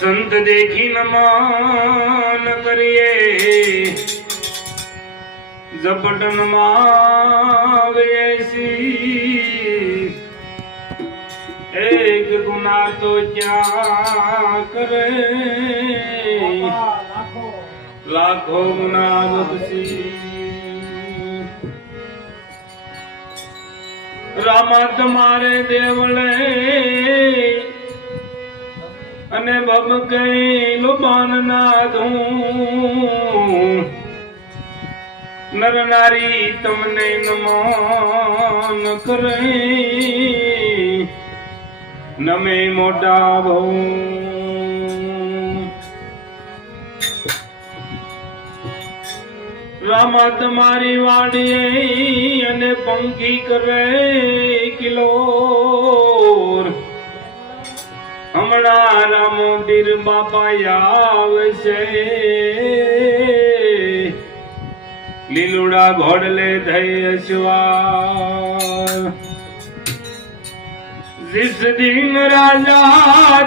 संत देखी नमान करिए जपटन मावे ऐसी एक गुना तो क्या करे लाखों गुना बदसी रामा तुम्हारे देवले अने बब कई लुबान ना दूं नर नारी तमने नमान करे नमे मोटा बहु रामा तुम्हारी वाड़िए अने पंखी करे किलोर हमणा रामोदीर बापा आवशे લીલુડા ઘોડલે થઈ અશ્વાર जिस दिन राजा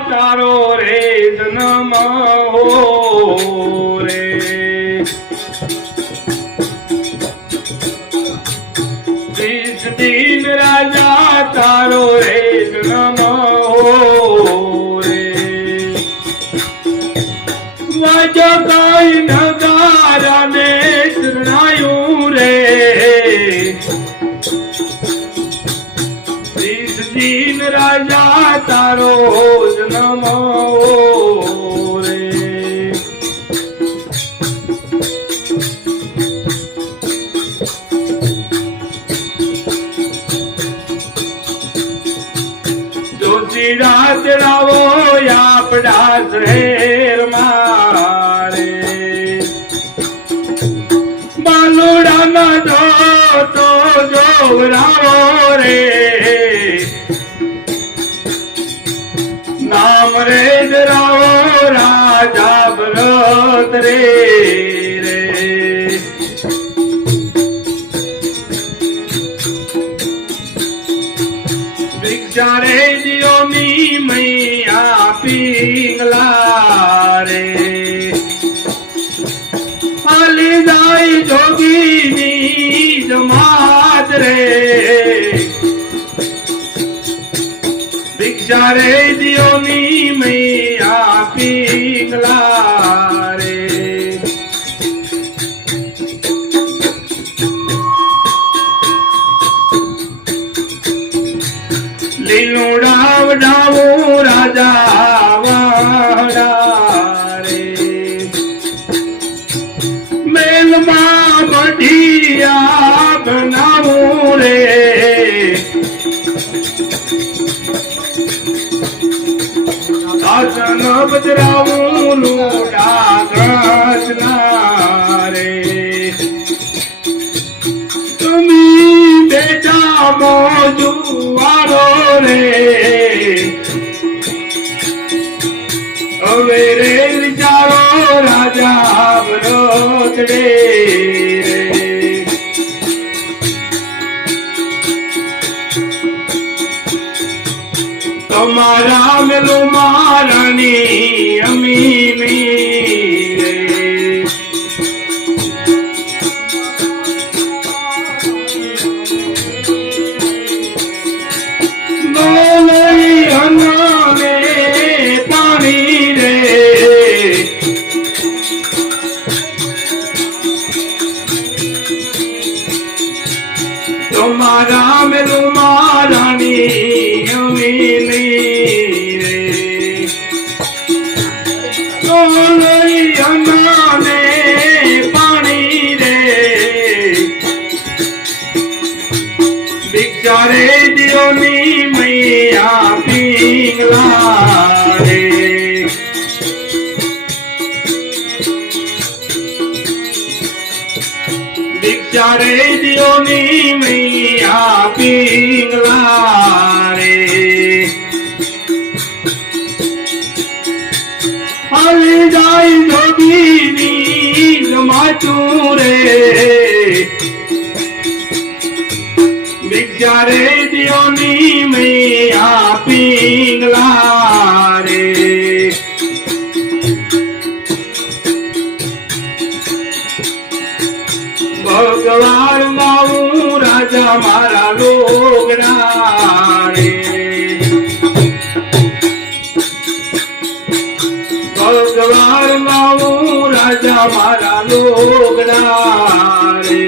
तारो रे जन्म हो रे जिस दिन राजा तारो रे जन्म हो रे वाजो कोई नगारा ने शरणायूं रे जिस दिन राजा तारो जन्म हो रे जोशी रात रावो या पड़ा शहर मारे बालूड़ा न दो तो जोरावो रे नाम रे जराओ राजा भरत रे भिक्षा रे दियो मी मैया पिंगला रे हाली जाई जोगीनी जमात रे भिक्षा रे दियो नी मैया पिंगला रे લીલુડા વડાવો રાજા વાડા રે મેલમાં બઢિયા બનાવો રે आसन बजराऊं लूड़ा घासना रे तुमी बेटा मौजू वालो रे अवेरे विचारो राजा भरत रे तुम्हारा मिलो महारानी अमीनी गोलई अन्ना पानी रे तुम्हारा मिलो महारानी अमीनी पानी रे भिक्षा रे दियो नी मैया पिंगला रे भिक्षा रे दियो नी मैया पिंगला रे हाली जाई जोगीनी जमातू रे भिक्षा रे दियो नी मैया पिंगला रे લાલ લાવું રાજા મારા લોગડા રે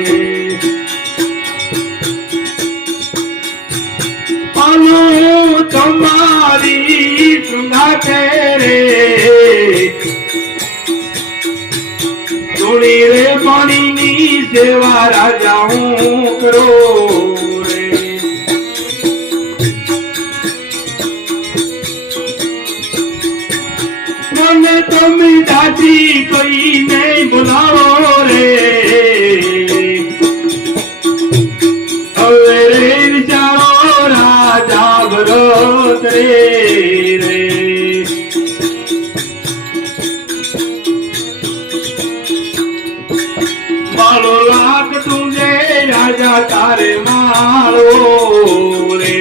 પાલો તમારી સંગાથે રે થોડી રે પાણીની સેવા રાજા હું કરો રે મને તમે દાદી કહીને બોલાવો રે હવે રે વિચારો રાજા ભરત રે મારો લાખ તુજે રાજા તારે મારો રે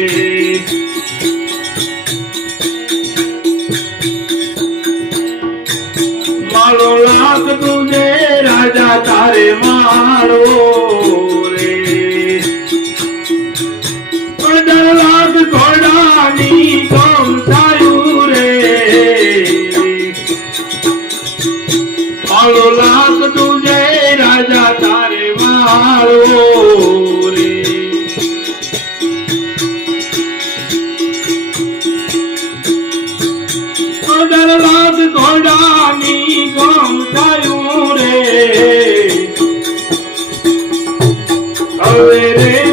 મારો લાખ તુજે રાજા તારે મારો રે 15 લાખ ઘોડાની કોમ થાયું રે મારો લાખ તુજે રાજા તારે મારો રે 15 લાખ ઘોડાની કોમ થાયું રે હવે રે